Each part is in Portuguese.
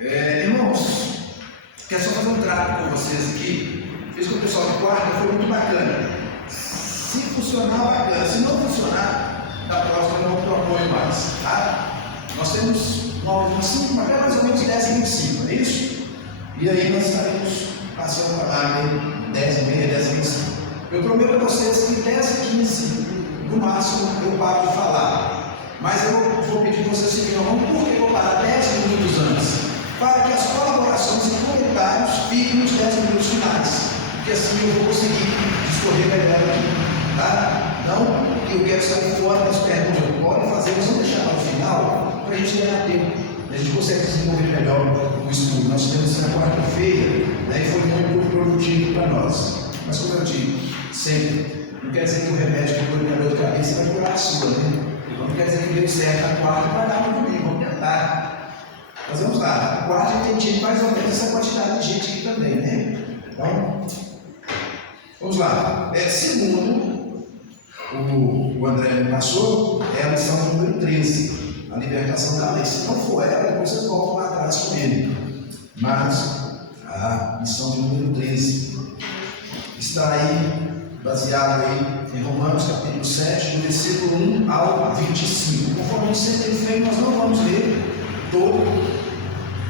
Irmãos, quero só fazer um trato com vocês aqui. Fiz com o pessoal de quarta, foi muito bacana. Se funcionar, bacana. Se não funcionar, da próxima eu não proponho mais, tá? Nós temos até mais ou menos 10h25, não é isso? E aí nós estaremos passando para lá, 10h30, 10h25. Eu prometo a vocês que 10h15, no máximo, eu paro de falar. Mas eu vou pedir para vocês seguirem, por que eu vou parar 10 minutos antes? Para que as colaborações e comentários fiquem nos 10 minutos finais. Porque assim eu vou conseguir discorrer melhor aqui, tá? Não, eu quero sair fora das perguntas. Podem fazer, mas vamos deixar para o final, para a gente ganhar tempo. A gente consegue desenvolver melhor o estudo. Nós tivemos na quarta-feira, né, e foi muito produtivo para nós. Mas como eu digo, sempre, não quer dizer que o remédio que foi minha dor de cabeça vai curar a sua, né? Não quer dizer que deu certo na quarta, vai dar no domingo, vamos tentar. Mas vamos lá, a quarta tem tido mais ou menos essa quantidade de gente aqui também, né? Então, vamos lá. Segundo o André me passou, é a lição número 13, a libertação da lei. Se não for ela, depois vocês voltam lá atrás com ele. Mas a lição número 13 está aí, baseado aí em Romanos capítulo 7, do versículo 1 ao 25. Conforme a gente sempre tem feito, nós não vamos ler todo,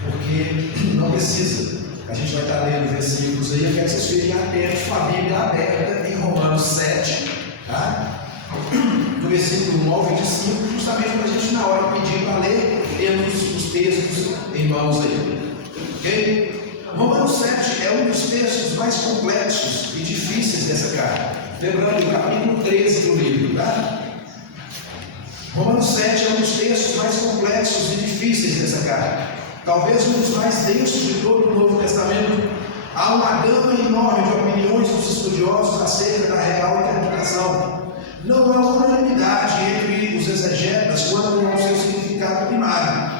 porque não precisa. A gente vai estar lendo versículos aí, eu quero que vocês fiquem atentos com a Bíblia aberta em Romanos 7, tá? Do versículo 1 ao 25, justamente para a gente, na hora de pedir para ler, termos os textos em mãos aí. Ok? Romanos 7 é um dos textos mais complexos e difíceis dessa carta. Lembrando o capítulo 13 do livro, tá? Romanos 7 é um dos textos mais complexos e difíceis dessa carta. Talvez um dos mais densos de todo o Novo Testamento. Há uma gama enorme de opiniões dos estudiosos acerca da real interpretação. Não há unanimidade entre os exegetas quanto ao seu significado primário.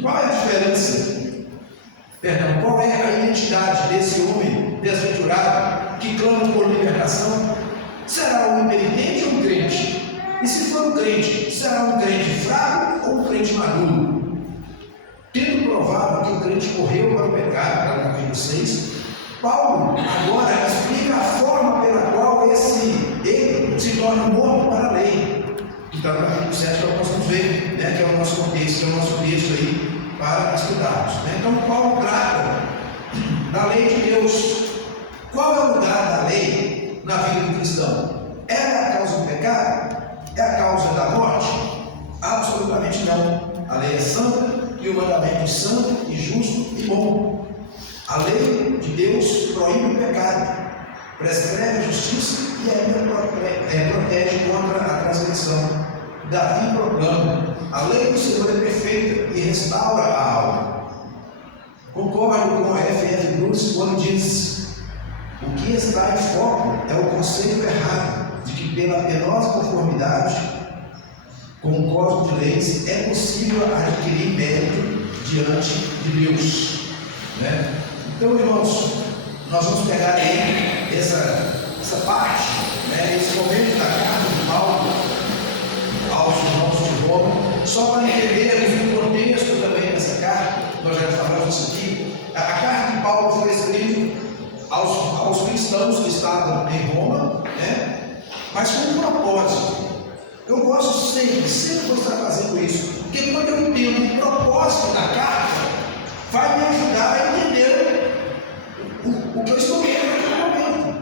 Qual é a diferença? Qual é a identidade desse homem desventurado que clama por libertação? Será um impenitente ou um crente? E se for um crente, será um crente fraco ou um crente maduro? Tendo provado que o crente correu para o pecado, para o capítulo 6, Paulo agora explica a forma pela qual ele se torna morto para a lei. Que está no capítulo 7, que nós possamos ver, né, que é o nosso contexto, que é o nosso texto aí para estudarmos. Né? Então, Paulo trata da lei de Deus. Qual é o lugar da lei na vida do cristão? É a causa do pecado? É a causa da morte? Absolutamente não. A lei é santa e o mandamento é santo e justo e bom. A lei de Deus proíbe o pecado, prescreve a justiça e ainda protege contra a transgressão. Davi proclama: a lei do Senhor é perfeita e restaura a alma. Concordo com a F.F. Bruce quando diz: o que está em foco é o conceito errado de que pela penosa conformidade com o código de leis é possível adquirir mérito diante de Deus, né? Então, irmãos, nós vamos pegar aí essa parte, né, esse momento da carta de Paulo aos irmãos de Roma, só para entendermos o contexto também dessa carta. Nós já falamos isso aqui. A carta de Paulo foi escrita aos cristãos que estavam em Roma, né, mas com um propósito. Eu gosto sempre vou estar fazendo isso, porque quando eu entendo o propósito da carta, vai me ajudar a entender o que eu estou vendo naquele momento.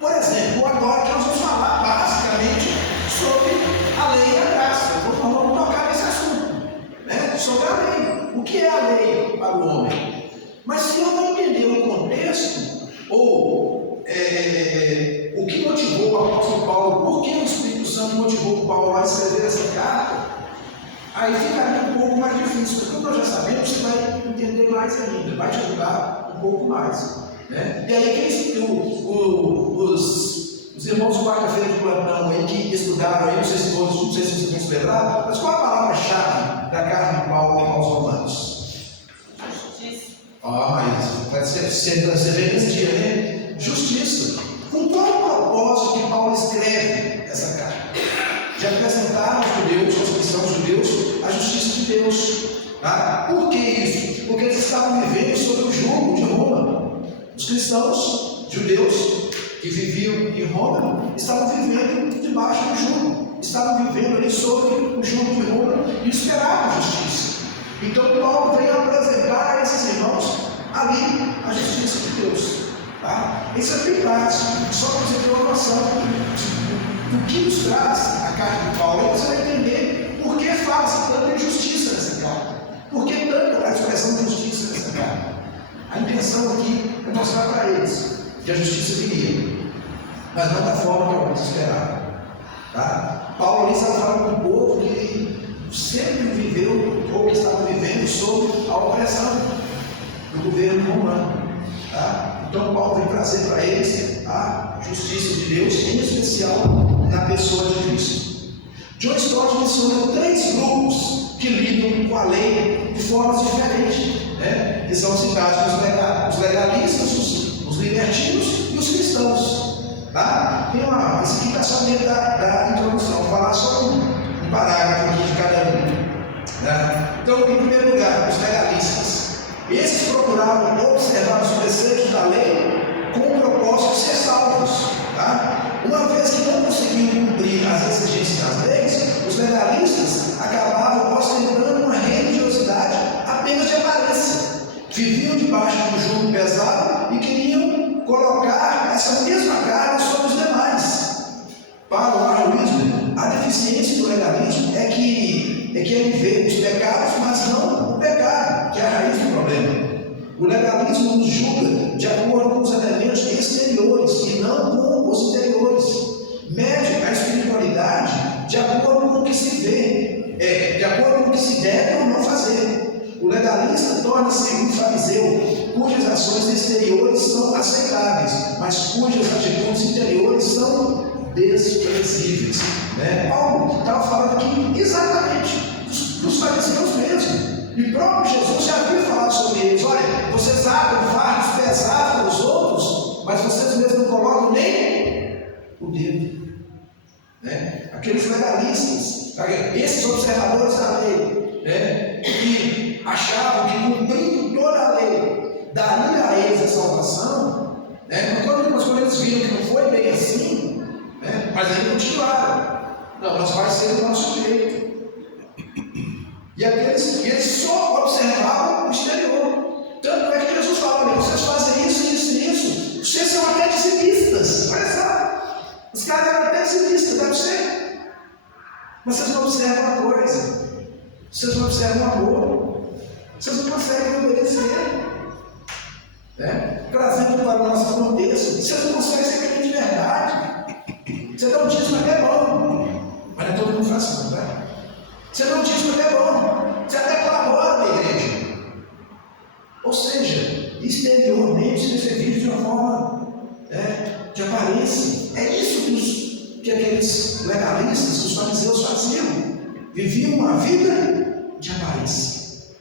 Por exemplo, agora que nós vamos falar basicamente sobre a lei e a graça. Nós vamos tocar nesse assunto, né? Sobre a lei. O que é a lei para o homem? Mas se eu não entender o contexto, ou o que motivou o apóstolo Paulo, por que o Espírito Santo motivou o Paulo a escrever essa carta, aí ficaria um pouco mais difícil, porque nós já sabemos, você vai entender mais ainda, vai te ajudar um pouco mais, né? E aí, os irmãos de quarta-feira de plantão aí que estudaram aí, não sei se vocês estão esperados, mas qual a palavra-chave da carta de Paulo aos Romanos? Justiça. Mas você vê nesse dia, né? Justiça. Com qual propósito que Paulo escreve essa carta? De apresentar aos judeus, aos cristãos judeus, a justiça de Deus. Tá? Por que isso? Porque eles Os cristãos, judeus, que viviam em Roma, estavam vivendo debaixo do jugo, estavam vivendo ali sobre o jugo de Roma e esperavam justiça. Então Paulo vem apresentar a esses irmãos ali a justiça de Deus. Tá? Isso é bem prático, só para você ter uma noção do que nos traz a carta de Paulo. Aí você vai entender por que fala-se tanta injustiça nessa carta, por que tanta a expressão de justiça nessa carta. A intenção aqui é mostrar para eles que a justiça viria, mas não da forma que alguns esperavam. Tá? Paulo ali estava falando com um povo que sempre viveu, ou que estava vivendo, sob a opressão do governo romano. Tá? Então Paulo vem trazer para eles a justiça de Deus, em especial na pessoa de Cristo. John Stott menciona 3 grupos que lidam com a lei de formas diferentes, né? Que são citados os legalistas, os libertinos e os cristãos. Tá? Tem esse aqui está só dentro da introdução, vou falar só um parágrafo aqui de cada um. Tá? Então, em primeiro lugar, os legalistas. Esses procuravam observar os preceitos da lei com o propósito de ser salvos. Tá? Uma vez que não conseguiam cumprir as exigências das leis, os legalistas acabavam ostentando uma religiosidade apenas de aparência. Viviam debaixo do jugo pesado e queriam colocar essa mesma carga sobre os demais. Para o Arruismo, a deficiência do legalismo é que ele vê os pecados, mas não o pecado, que é a raiz do problema. O legalismo nos julga de acordo com os elementos exteriores e não com os interiores. Mede a espiritualidade de acordo com o que se vê, de acordo com o que se deve ou não fazer. O legalista torna-se um fariseu, cujas ações exteriores são aceitáveis, mas cujas atitudes interiores são desprezíveis. Né? Paulo estava falando aqui exatamente dos fariseus mesmo. E próprio Jesus já havia falado sobre eles. Olha, vocês abrem fardos pesados para os outros, mas vocês mesmos não colocam nem o dedo. Né? Aqueles legalistas, esses observadores da lei, né? Que achavam que cumprindo toda a lei daria a eles a salvação, né? Mas quando eles viram que não foi bem assim, né? Mas eles continuaram. Não, nós vai ser o nosso jeito. E eles só observavam o exterior. Tanto é que Jesus fala: vocês fazem isso, isso e isso. Vocês são até dizimistas. Olha só. Os caras eram até dizimistas, deve ser. Mas vocês não observam a coisa. Vocês não observam o amor. Vocês não conseguem obedecer. Né? Trazendo para o nosso contexto. Vocês não conseguem ser crente de verdade. Você dá um dízimo até bom. Mas não é todo mundo faz isso, não, tá? Você dá um dízimo até bom. Você até colabora na igreja. Ou seja, exteriormente você vive de uma forma de aparência. É isso que aqueles legalistas, os fariseus faziam. Viviam uma vida de aparência.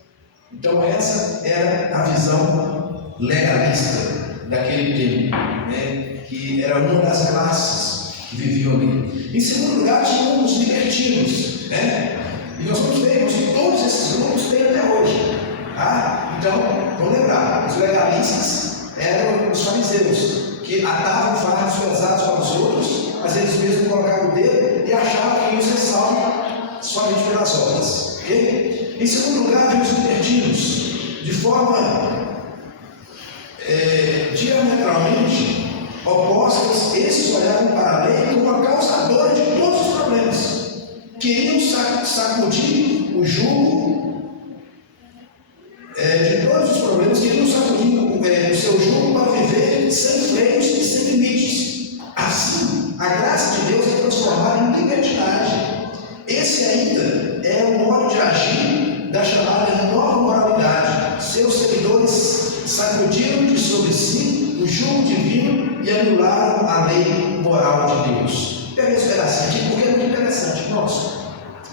Então essa era a visão legalista daquele tempo, né? Que era uma das classes que viviam ali. Em segundo lugar, tinham os libertinos, né? E nós vamos ver que todos esses grupos têm até hoje. Tá? Então, vamos lembrar, os legalistas eram os fariseus, que atavam fardos pesados para os outros, mas eles mesmos colocavam o dedo e achavam que iam ser salvos somente pelas obras. Okay? Em segundo lugar, vem os libertinos, de forma diametralmente opostas. Esses olhavam para a lei como a causadora de todos os problemas. Queriam sacudir o jugo de todos os problemas, queriam sacudir o seu jugo para viver sem freios e sem limites. Assim, a graça de Deus é transformada em libertinagem. Esse ainda é o modo de agir da chamada nova moralidade. Seus seguidores sacudiram de sobre si o jugo divino e anularam a lei moral de Deus. Pega esse pedacinho aqui porque é muito interessante. Irmãos,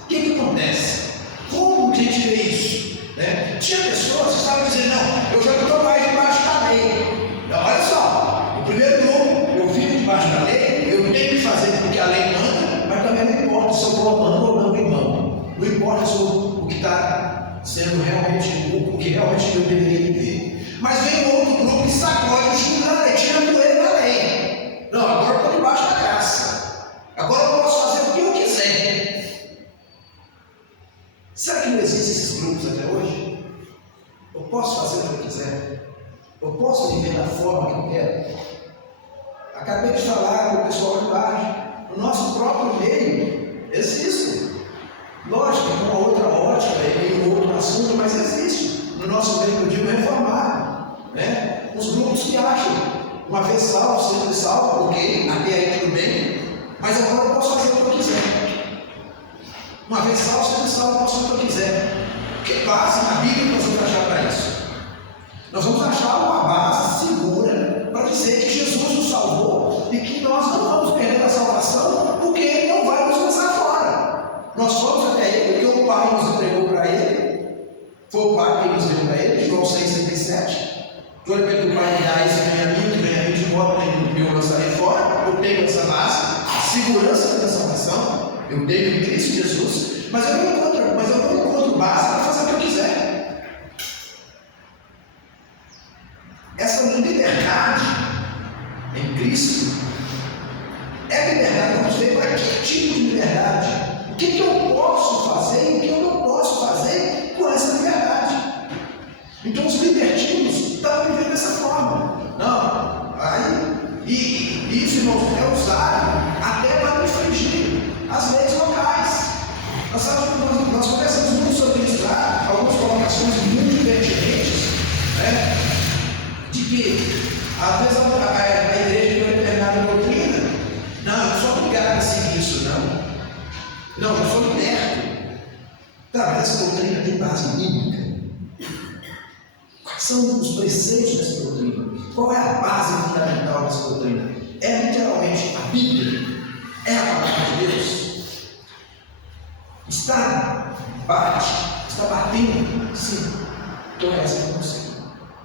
o que acontece? Como que a gente vê isso? Né? Tinha pessoas que estavam dizendo: não, eu já não estou mais debaixo da lei. Então, olha só, o primeiro grupo, eu vivo debaixo da lei, eu tenho que fazer porque a lei manda, mas também não importa se eu estou amando ou não irmão. Não importa se o que está sendo realmente, o que realmente eu deveria viver. Mas vem um outro grupo e sacode o jugo da lei, tira a poeira da lei. Não, agora eu estou debaixo da graça. Agora eu posso fazer o que eu quiser. Será que não existem esses grupos até hoje? Eu posso fazer o que eu quiser. Eu posso viver da forma que eu quero. Acabei de falar com o pessoal de baixo. No nosso próprio meio existe. Lógico, com uma outra ótica, em um outro assunto, mas existe. No nosso meio, eu digo, reformado. Né? Os grupos que acham, uma vez salvo, sempre salvo, porque até aí tudo bem, mas agora eu posso fazer o que eu quiser. Uma vez salvo, sempre salvo, eu posso fazer o que eu quiser. Que base na Bíblia nós vamos achar para isso? Nós vamos achar uma base segura para dizer que Jesus nos salvou e que nós não vamos perder a salvação porque Ele não vai nos lançar fora. Nós fomos até Ele porque o Pai nos entregou para Ele. Foi o Pai que nos deu para Ele, João 6,37. Todo aquele que o Pai me dá, isso vem a mim, que vem a mim, de modo nenhum eu lançarei fora. Eu tenho essa base, a segurança da salvação. Eu tenho em Cristo Jesus, mas eu não encontro base para fazer o que eu quiser. Essa liberdade em Cristo é liberdade. Vamos ver para que tipo de liberdade? O que eu posso fazer e o que eu não posso fazer com essa liberdade? Então os libertinos estavam vivendo dessa forma. Não, e isso, irmãos, é usado até para infringir as leis locais. Nós conversamos muito sobre isso lá, algumas colocações muito pertinentes, né? De que às vezes a igreja tem uma determinada doutrina. Não, eu não sou obrigado a seguir isso, não. Não, eu sou liberto. Tá, mas essa doutrina tem base bíblica. Quais são os preceitos dessa doutrina? Qual é a base fundamental dessa doutrina? É literalmente a Bíblia. É a palavra de Deus. Está batendo? Sim. Então essa é a conceito.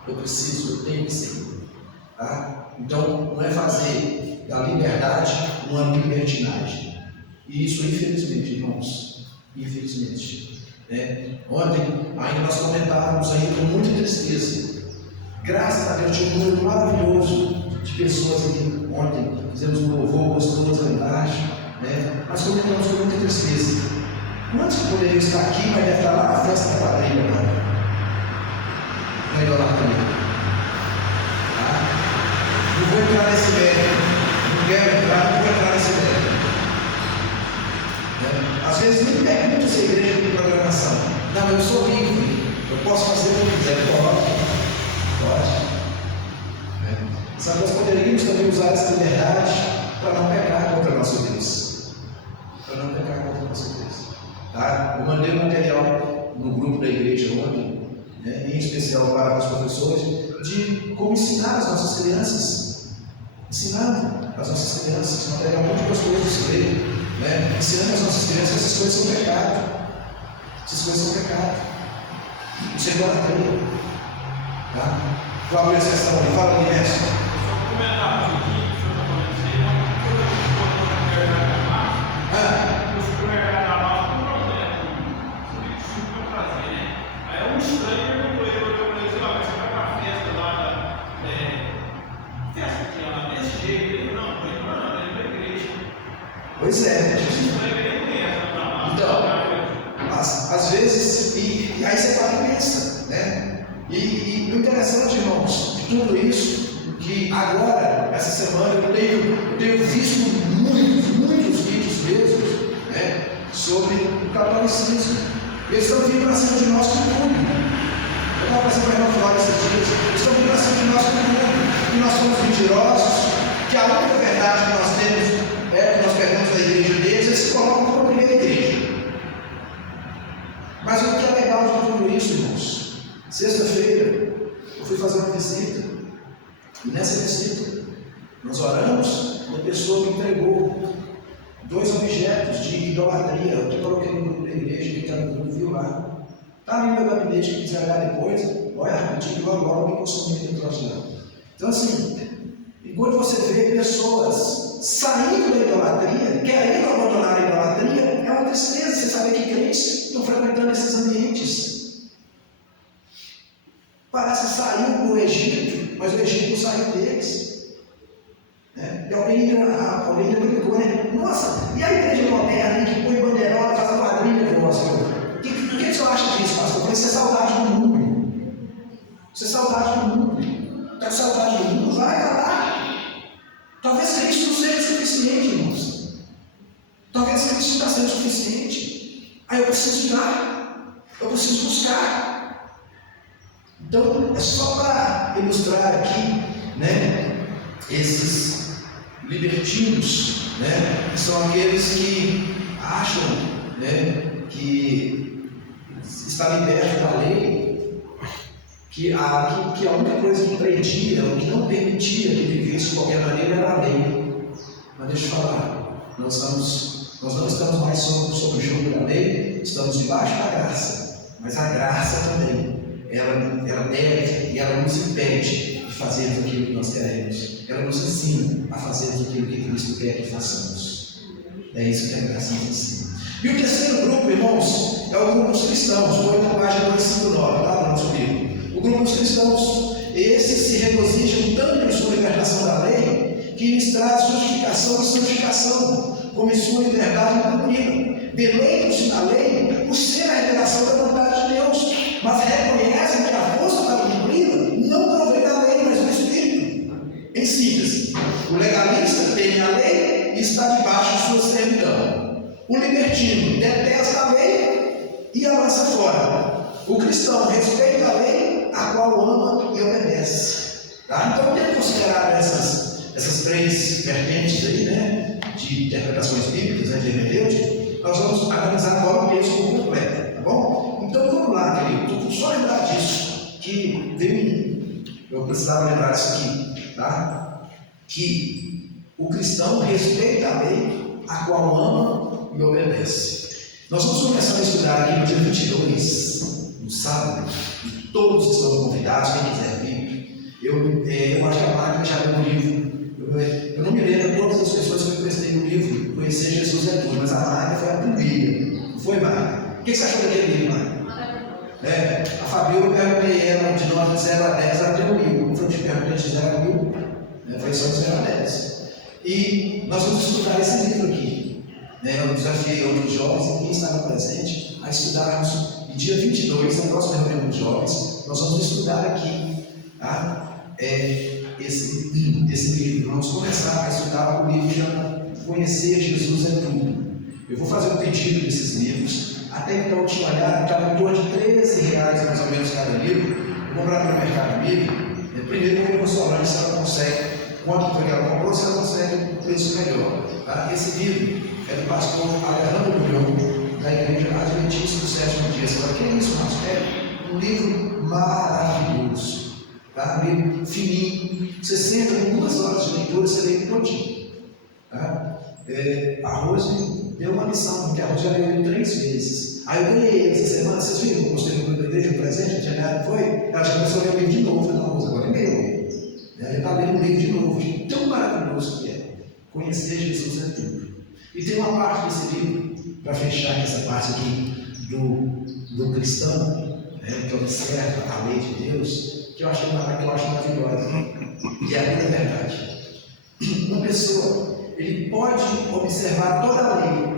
Eu preciso, eu tenho que seguir. Tá? Então, não é fazer da liberdade uma libertinagem. E isso, infelizmente, irmãos, infelizmente. Né? Ontem, ainda nós comentávamos aí com muita tristeza. Graças a Deus, tinha um número maravilhoso de pessoas aqui ontem. Fizemos um louvor gostoso lá embaixo. Né? Mas comentamos com muita tristeza. Quantos que poderiam estar aqui, mas deve estar lá na festa da quadrilha, né? Na idolatria. Tá? Não vou entrar nesse mérito. Não quero entrar, não vou entrar nesse mérito. Né? Às vezes nem pergunto se a igreja tem programação. Não, eu sou livre. Eu posso fazer o que eu quiser. Pode. Né? Sabe, nós poderíamos também usar essa liberdade para não pecar contra o nosso Deus. Para não pecar contra o nosso Deus. Tá? Eu mandei um material no grupo da igreja ontem, né, em especial para os professores, de como ensinar as nossas crianças. Ensinando as nossas crianças, um material muito gostoso de se ler, né? Ensinando as nossas crianças que essas coisas são pecado. Essas coisas são pecado. Isso é idolatria. Tá? Vou abrir essa questão ali, fala ali, mestre. Só comentar aqui, o senhor está falando isso aí, o supermercado da massa tem um problema, substitui para trazer, né? Aí é um estranho perguntou ele, você vai para a festa lá, festa que tinha lá desse jeito, ele não, ele vai para a igreja. Pois é, então, às vezes, e aí você para e pensa, né? E o interessante, irmãos, de tudo isso, que agora, essa semana, eu tenho visto muitos vídeos mesmo, né, sobre o catolicismo. Eles estão vindo para cima de nós com tudo. Eu estava passando para a falar esses dias. Eles estão vindo para cima de nós com tudo. Que nós somos mentirosos, que a única verdade que nós temos é que nós pegamos da igreja deles, eles se colocam como a primeira igreja. Mas o que é legal de tudo isso, irmãos? Sexta-feira, eu fui fazer uma visita, e nessa visita, nós oramos, uma pessoa me entregou 2 objetos de idolatria. Eu te coloquei no grupo da igreja, que está no grupo, viu lá. Está ali no meu gabinete, que quiser olhar depois, olha rapidinho, logo me consumir aquele troço lá. Então, assim, enquanto você vê pessoas saindo da idolatria, querendo abandonar a idolatria, é uma tristeza você saber que crentes estão frequentando esses ambientes. Parece que saiu do Egito, mas o Egito não saiu deles. E alguém brincou, né? Nossa, e a igreja moderna que põe bandeirola, faz a quadrilha, o que você acha disso, pastor? Porque isso é saudade do mundo. Isso é saudade do mundo. Está com saudade do mundo? Vai lá. Talvez Cristo não seja suficiente, irmãos. Talvez Cristo não está sendo suficiente. Aí eu preciso ir lá. Eu preciso buscar. Então, é só para ilustrar aqui, né, esses libertinos, né, que são aqueles que acham, né, que está liberto da lei, que a única coisa que prendia, o que não permitia que vivesse de qualquer maneira era a lei. Mas deixa eu falar, nós não estamos mais sob o jogo da lei, estamos debaixo da graça, mas a graça também, ela deve e ela nos impede de fazermos aquilo que nós queremos. Ela nos ensina a fazermos aquilo que Cristo quer que façamos. É isso que a graça nos ensina. E o terceiro grupo, irmãos, é o grupo dos cristãos. Foi na página 259, tá? No nosso livro. O grupo dos cristãos, esses se regozijam tanto em sua libertação da lei, que lhes traz justificação e santificação, como em sua liberdade cumprida. Deleitam-se na lei por ser a revelação da vontade de Deus, mas reconhecem que a força para cumpri-la não provém da lei, mas do Espírito. Em síntese, o legalista teme a lei e está debaixo de sua servidão. O libertino detesta a lei e a lança fora. O cristão respeita a lei, a qual ama e obedece. Tá? Então, tendo considerado essas três vertentes aí, né, de interpretações bíblicas, né, de hermenêutica, nós vamos analisar agora o texto por completo, tá bom? Então vamos lá, querido, só lembrar disso, que eu precisava lembrar disso aqui, tá? Que o cristão respeita a lei, a qual ama e obedece. Nós vamos começar a estudar aqui no dia 22, no sábado, e todos estão convidados, quem quiser vir. Eu acho que a Marta já leu o livro. Eu não me lembro de todas as pessoas que eu emprestei no livro, Conhecer Jesus é Tudo, mas a Marta foi a primeira. Não foi, Marta? O que você achou daquele livro, Marta? A Fabiola, eu perguntei ela de 9 de 0 a 10, ela deu 1000. Não foi de pergunta de 0 a 1000, foi só de 0 a 10. E nós vamos estudar esse livro aqui. Eu desafiei outros jovens e quem estava presente a estudarmos. E dia 22, na próxima reunião dos jovens, nós vamos estudar aqui, tá? Esse livro. Vamos começar a estudar o livro de Conhecer Jesus é Tudo. Eu vou fazer um pedido desses livros. Até então eu tinha olhado, estava em torno de R$13 mais ou menos cada livro. Eu vou comprar pelo Mercado Livre. Primeiro eu vou ver com a Solange se ela consegue, quanto foi que ela comprou, se ela consegue um preço melhor. Tá? Esse livro é do pastor Alejandro Milhão, da Igreja Adventista do Sétimo Dia. Você fala, que é isso, Márcio? É um livro maravilhoso. Tá? Um livro fininho. Você senta em 2 horas de leitura, você lê todinho. Tá? A Rose deu uma lição, porque a Rose já leu 3 vezes. Aí eu ganhei essa semana, vocês viram que eu mostrei no grupo da igreja, presente, não tinha nada, foi? Ela já começou a ler o livro de novo, não, Rose, agora é meu. Ela está lendo o livro de novo, de tão maravilhoso que é. Conhecer Jesus é tudo. E tem uma parte desse livro, para fechar essa parte aqui do cristão, que observa a lei de Deus, que eu acho maravilhosa, e é a verdade. Uma pessoa, ele pode observar toda a lei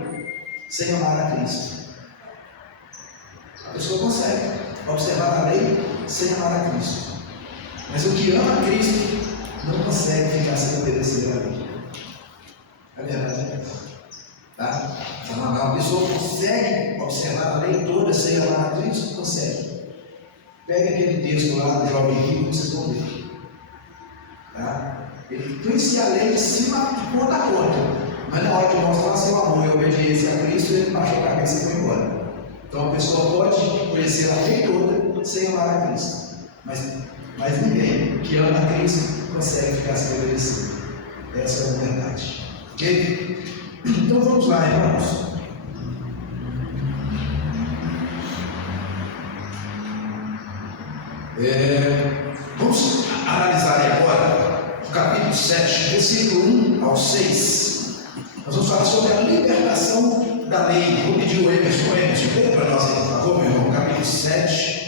sem amar a Cristo. A pessoa consegue observar a lei sem amar a Cristo. Mas o que ama a Cristo não consegue ficar sem obedecer a lei. A verdade é essa. Tá? Uma pessoa consegue observar a lei toda sem amar a Cristo? Consegue. Pega aquele texto lá de Jovem Rico, vocês vão ver. Tá? Ele conhecia a lei de cima de ponta a ponta. Mas na hora que mostra seu amor e obediência a Cristo, ele baixou a cabeça e foi embora. Então a pessoa pode conhecer a lei toda sem amar a Cristo. Mas ninguém que ama a Cristo consegue ficar sem obedecer. Essa é a verdade. Ok? Então vamos lá, irmãos. Vamos analisar agora o capítulo 7, versículo 1 ao 6. Nós vamos falar sobre a libertação da lei. Vou pedir o Emerson, leia para nós aí, por favor, meu irmão, capítulo 7.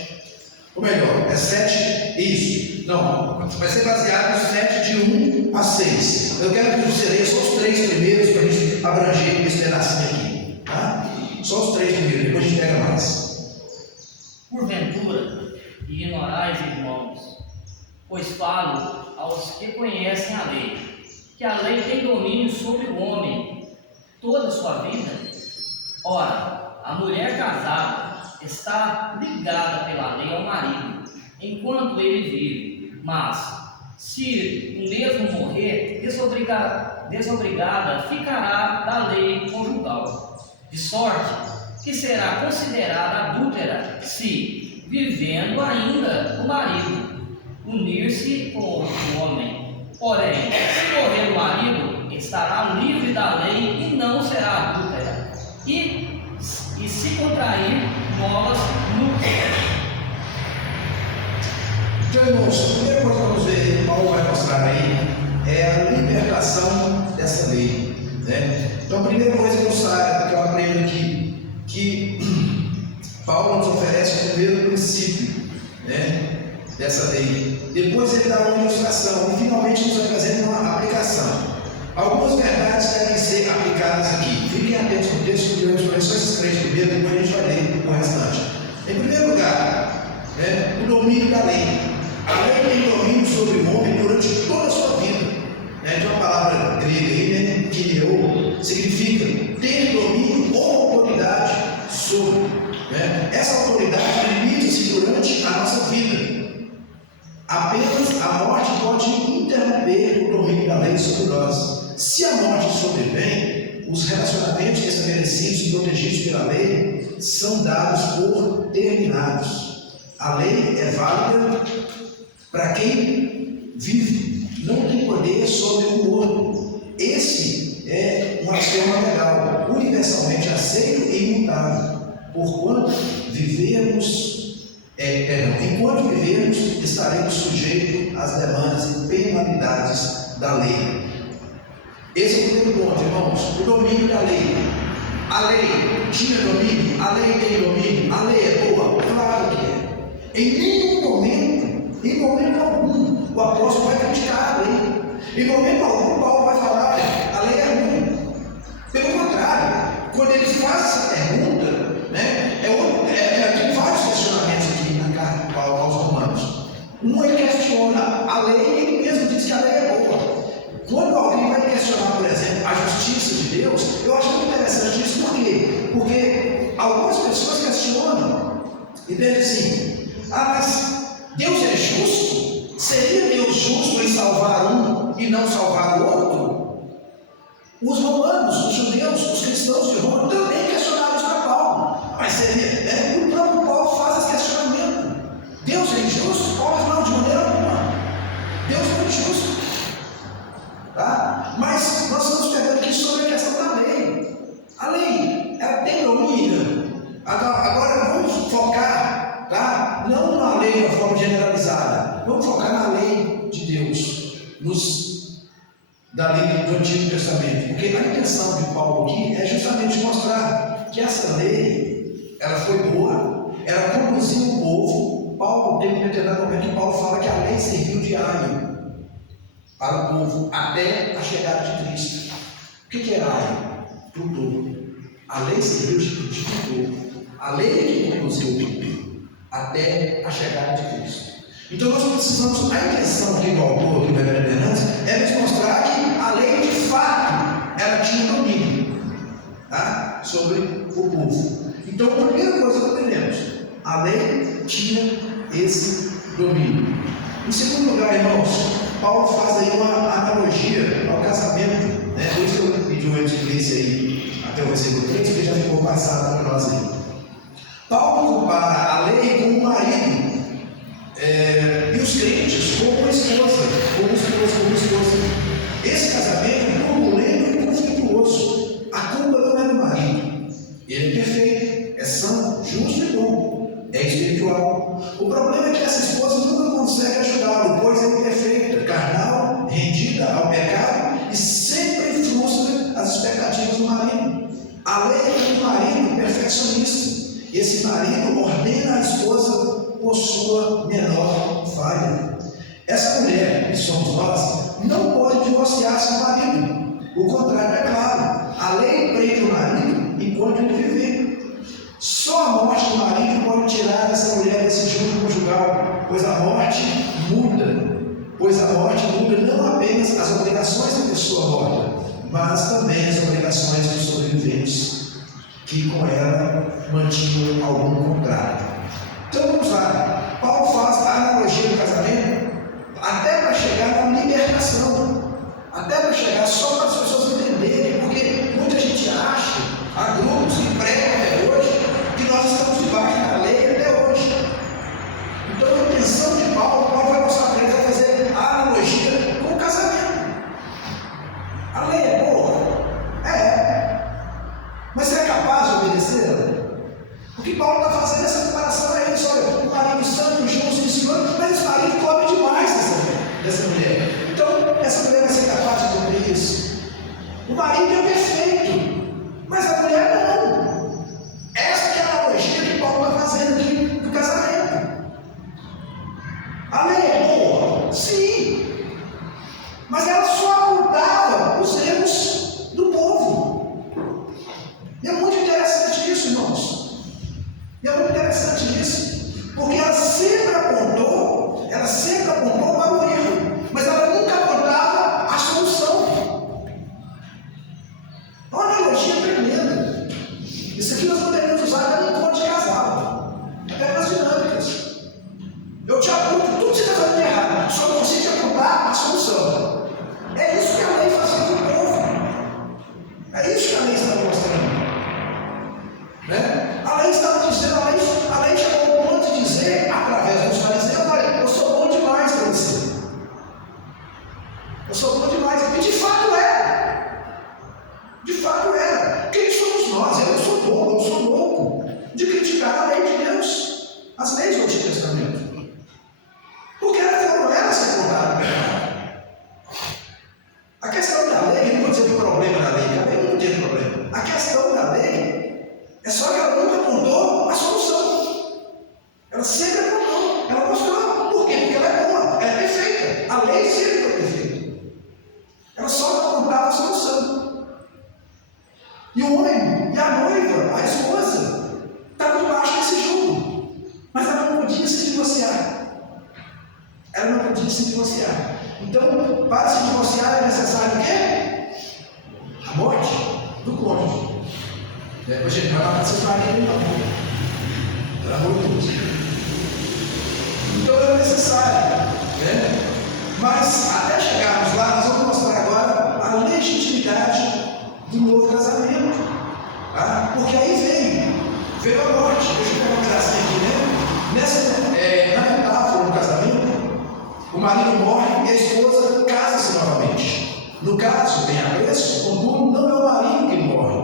Ou melhor, é 7, Isso. Não, vai ser baseado no 7 de 1 a 6. Eu quero que você leia só os 3 primeiros para a gente abranger esse pedacinho aqui. Tá? Só os 3 primeiros, depois a gente pega mais. Porventura, ignorais, irmãos, pois falo aos que conhecem a lei, que a lei tem domínio sobre o homem toda a sua vida. Ora, a mulher casada está ligada pela lei ao marido, enquanto ele vive, mas, se o mesmo morrer, desobrigada ficará da lei conjugal, de sorte que será considerada adúltera se, vivendo ainda o marido, unir-se com o homem. Porém, se morrer o marido, estará livre da lei e não será adúltera, e se contrair novas núpcias. Então, irmãos, a primeira coisa que vamos ver que Paulo vai mostrar aí é a libertação dessa lei. Né? Então, a primeira coisa que eu aprendo aqui, que Paulo nos oferece o primeiro princípio, né, dessa lei. Depois ele dá uma ilustração e finalmente nos apresenta uma aplicação. Algumas verdades devem ser aplicadas aqui. Fiquem atentos no texto, porque eu vou só esses 3 primeiros, depois a gente vai ler o restante. Em primeiro lugar, o domínio da lei. A lei tem domínio sobre o homem durante toda a sua vida. Tem uma palavra grega aí, que significa ter domínio ou autoridade sobre. Essa autoridade limita-se durante a nossa vida. Apenas a morte pode interromper o domínio da lei sobre nós. Se a morte sobrevém, os relacionamentos estabelecidos e protegidos pela lei são dados por terminados. A lei é válida para quem vive, não tem poder sobre o morto. Esse é um axioma legal, universalmente aceito e imutável. Enquanto vivermos, estaremos sujeitos às demandas e penalidades da lei. Esse é o primeiro ponto, irmãos, o domínio da lei. A lei tinha domínio, a lei tem domínio, a lei é boa? Claro que é. Em momento algum, o apóstolo vai criticar a lei. Em momento algum, Paulo vai falar, a lei é ruim. Pelo contrário, quando ele faz essa pergunta, tem vários questionamentos aqui na carta de Paulo aos Romanos. Um, ele questiona a lei e ele mesmo diz que a lei é boa. Quando alguém vai questionar, por exemplo, a justiça de Deus, eu acho muito interessante isso. Por quê? Porque algumas pessoas questionam e dizem assim: mas Deus é justo? Seria Deus justo em salvar um e não salvar o outro? Os romanos, os judeus, os cristãos de Roma também questionaram isso para Paulo. Mas seria, o próprio Paulo faz esse questionamento. Deus é injusto? Paulo não, de maneira alguma. Deus não é injusto. Tá? Mas nós estamos pegando aqui sobre a questão da lei. A lei, ela tem domínio. Agora vamos focar, tá? Não na lei de uma forma generalizada. Vamos focar na lei de Deus, da lei do Antigo Testamento. Porque a intenção de Paulo aqui é justamente mostrar que essa lei, ela foi boa, ela conduziu o povo. Paulo tem um determinado momento que Paulo fala que a lei serviu de aio para o povo até a chegada de Cristo. O que era aio? Tutor. A lei serviu de tutor. A lei é que conduziu o povo até a chegada de Cristo. Então nós precisamos, a intenção aqui do autor, aqui da Bernardes, é nos mostrar que a lei de fato, ela tinha domínio, tá? Sobre o povo. Então a primeira coisa que aprendemos, a lei tinha esse domínio. Em segundo lugar, irmãos, Paulo faz aí uma analogia ao casamento, por isso que eu pedi o antes que lesse aí até o versículo 3, que já ficou passado para nós aí. Paulo compara a lei com o marido, e os crentes como uma esposa, como esposa. Esse casamento é turbulento e conflituoso. A culpa não é do marido. Ele é perfeito, é santo, justo e bom, é espiritual. O problema é que essa esposa nunca consegue ajudá-lo, pois é imperfeita, carnal, rendida ao pecado e sempre frustra as expectativas do marido. A lei é do marido perfeccionista. Esse marido ordena a esposa por sua menor falha. Essa mulher, que somos nós, não pode divorciar-se do marido. O contrário é claro. A lei prende o marido enquanto ele viver. Só a morte do marido pode tirar essa mulher desse jugo conjugal, pois a morte muda. Não apenas as obrigações da pessoa morta, mas também as obrigações dos sobreviventes, que com ela mantinham algum contrato. Então vamos lá. Paulo faz a analogia do casamento até para chegar na libertação, até para chegar só para as pessoas entenderem, porque muita gente acha, há grupos que pregam até hoje, que nós estamos debaixo da lei até hoje. Então a intenção de Paulo vai mostrar para eles a fazer a analogia com o casamento. A lei é boa? É. Mas você é capaz de obedecê-la? O que Paulo está fazendo essa comparação é isso. Olha, o marido santo, justo e senhor, mas esse marido come demais dessa mulher. Então, essa mulher vai ser capaz de cumprir isso. O marido é perfeito, mas a mulher não. Essa que é a analogia que Paulo está fazendo aqui do casamento. A lei é boa? Sim. Mas ela só apontava os erros do povo. E é muito interessante isso, irmãos. E é muito interessante isso, porque ela sempre apontou para o erro, mas ela nunca apontava a solução. É uma analogia tremenda. Isso aqui nós poderíamos usar para um encontro de casal, até para as dinâmicas. Eu te aponto tudo que você está fazendo de errado, só não consigo te apontar a solução. É isso que a lei fazia com o povo. É isso que a lei está mostrando. Né? A lei estava dizendo, a lei chegou ao ponto de dizer, através dos fariseus, olha, eu sou bom demais para você. Eu sou bom demais. E de fato era. De fato era. Quem somos nós? Eu sou bobo, eu sou louco de criticar a lei de Deus, as leis do Antigo Testamento. Porque foram elas que apontaram o pecado. A questão da lei, não vou dizer que o problema da lei, a lei não tem problema. A questão da lei é só que ela nunca apontou a solução. Ela sempre apontou, ela mostrou. Por quê? Porque ela é boa, ela é perfeita. A lei sempre foi perfeita. Ela só não apontava a solução. E o homem, e a noiva, a esposa, estavam debaixo desse jugo. Mas ela não podia se divorciar. Ela não podia se divorciar. Então, para se divorciar é necessário o quê? A morte do cônjuge. Depois a gente vai lá para separar ele da morte. Pelo amor de Deus. Então é necessário. Né? Mas até chegarmos lá, nós vamos mostrar agora a legitimidade do novo casamento. Tá? Porque aí veio a morte. Deixa eu pegar um pedacinho aqui, né? Na metáfora do casamento, o marido morre e a esposa casa-se novamente. No caso, tem apreço, contudo, não é o marido que morre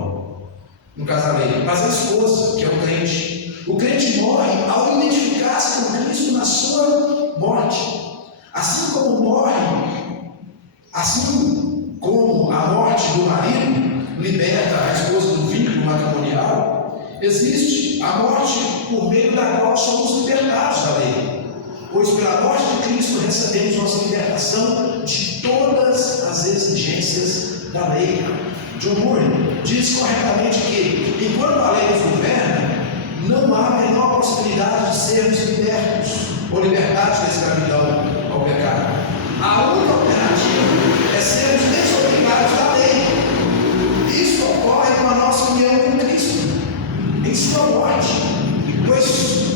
no casamento, mas a esposa, que é o crente. O crente morre ao identificar-se com Cristo na sua morte. Assim como a morte do marido liberta a esposa do vínculo matrimonial, existe a morte por meio da qual somos libertados da lei. Pois pela morte de Cristo recebemos nossa libertação de todas as exigências da lei. John Moore diz corretamente que, enquanto a lei nos governa, não há a menor possibilidade de sermos libertos ou libertados da escravidão ao pecado. A única alternativa é sermos desobrigados da lei. Isso ocorre com a nossa união com Cristo, em sua morte, pois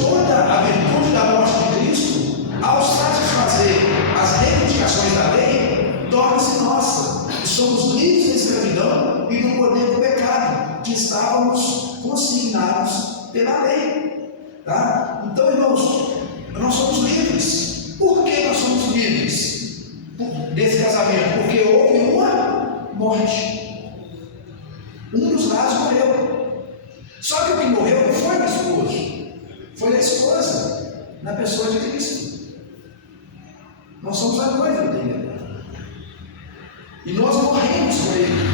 toda a virtude da morte de Cristo, ao satisfazer as reivindicações da lei, torna-se nossa, e somos livres da escravidão e do poder do pecado, que estávamos consignados pela lei. Tá? Então, irmãos, nós somos livres. Por que nós somos livres desse casamento? Porque houve uma morte. Um dos lados morreu. Só que o que morreu não foi o esposo, foi a esposa, na pessoa de Cristo. Nós somos a noiva dele. E nós morremos com ele.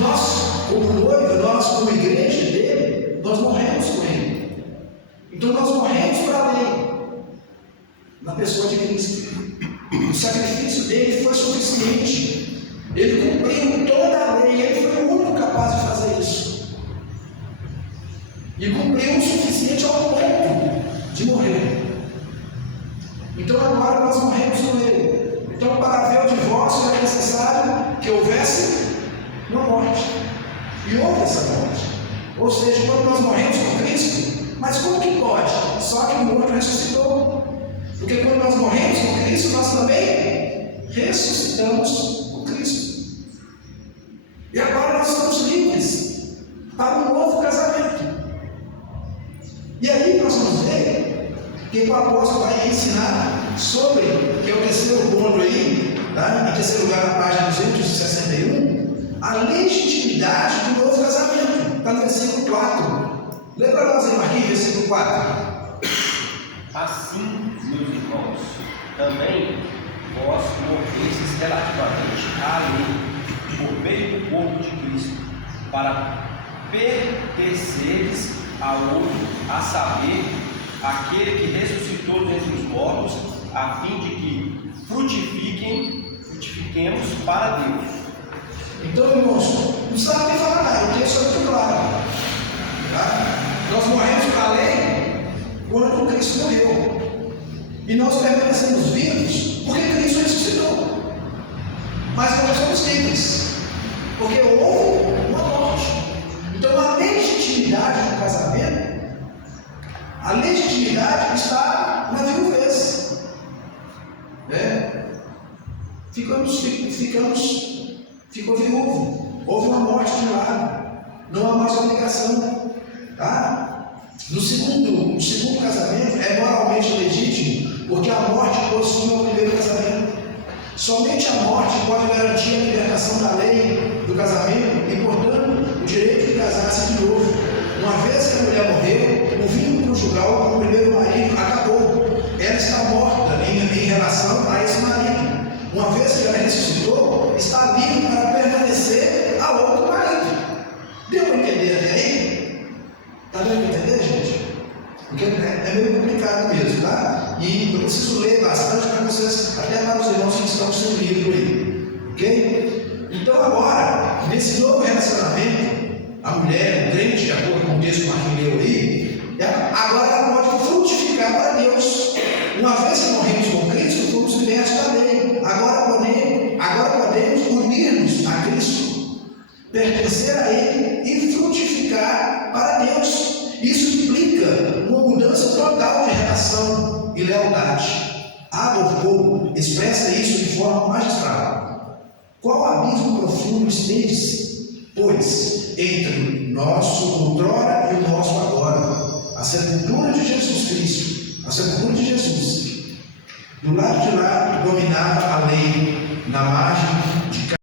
Nós, como noiva, nós, como igreja dele, nós morremos com ele. Então nós morremos para a lei. na pessoa de Cristo. O sacrifício dele foi suficiente. Ele cumpriu toda a lei, ele foi o único capaz de fazer isso. E cumpriu o suficiente ao ponto de morrer. Então agora nós morremos com ele. Então, para haver o divórcio era necessário que houvesse uma morte. E houve essa morte. Ou seja, quando nós morremos com Cristo, mas como que pode? Só que o morto ressuscitou. Porque quando nós morremos com Cristo, nós também ressuscitamos com Cristo. E agora nós estamos livres para um novo casamento. E aí nós vamos ver que o apóstolo vai ensinar sobre, que é o terceiro ponto aí, tá? Em terceiro lugar na página 261, a legitimidade do novo casamento. Está no versículo 4. Lê para nós aí, Marquinhos, versículo 4. Assim, meus irmãos, também vós morrestes relativamente à lei, por meio do corpo de Cristo, para pertenceres a outro, a saber, aquele que ressuscitou dentre os mortos, a fim de que frutifiquemos para Deus. Então, irmãos, não precisa nem falar nada, o texto é muito claro. Tá? Nós morremos para a lei quando Cristo morreu. E nós permanecemos vivos porque Cristo ressuscitou. Mas nós somos livres, porque houve uma morte. Então a legitimidade do casamento, a legitimidade está na viuvez. Ficou viúvo, houve uma morte de lado, não há mais obrigação. Tá? No segundo casamento é moralmente legítimo, porque a morte possui o primeiro casamento. Somente a morte pode garantir a libertação da lei do casamento e, portanto, o direito de casar-se de novo. Uma vez que a mulher morreu, o vínculo conjugal com o primeiro marido acabou. Ela está morta em relação a esse marido. Uma vez que ela ressuscitou, está livre para permanecer a outro marido. Deu para entender até aí? Está dando para entender, gente? Porque é meio complicado mesmo, tá? E eu preciso ler bastante para vocês, até para os irmãos que estão sem o livro aí. Ok? Então agora, nesse novo relacionamento, a mulher, o crente, de acordo com o texto que o Marquinhos leu aí, agora ela pode frutificar para Deus. Uma vez que morremos com Cristo, fomos libertos da lei. Agora podemos unir-nos a Cristo, pertencer a Ele e frutificar para Deus. Isso implica uma mudança total de relação e lealdade. Adolfo expressa isso de forma magistral. Qual abismo profundo estende-se, pois, entre o nosso outrora e o nosso agora? A sepultura de Jesus Cristo, a sepultura de Jesus. Do lado de lá dominava a lei, na margem de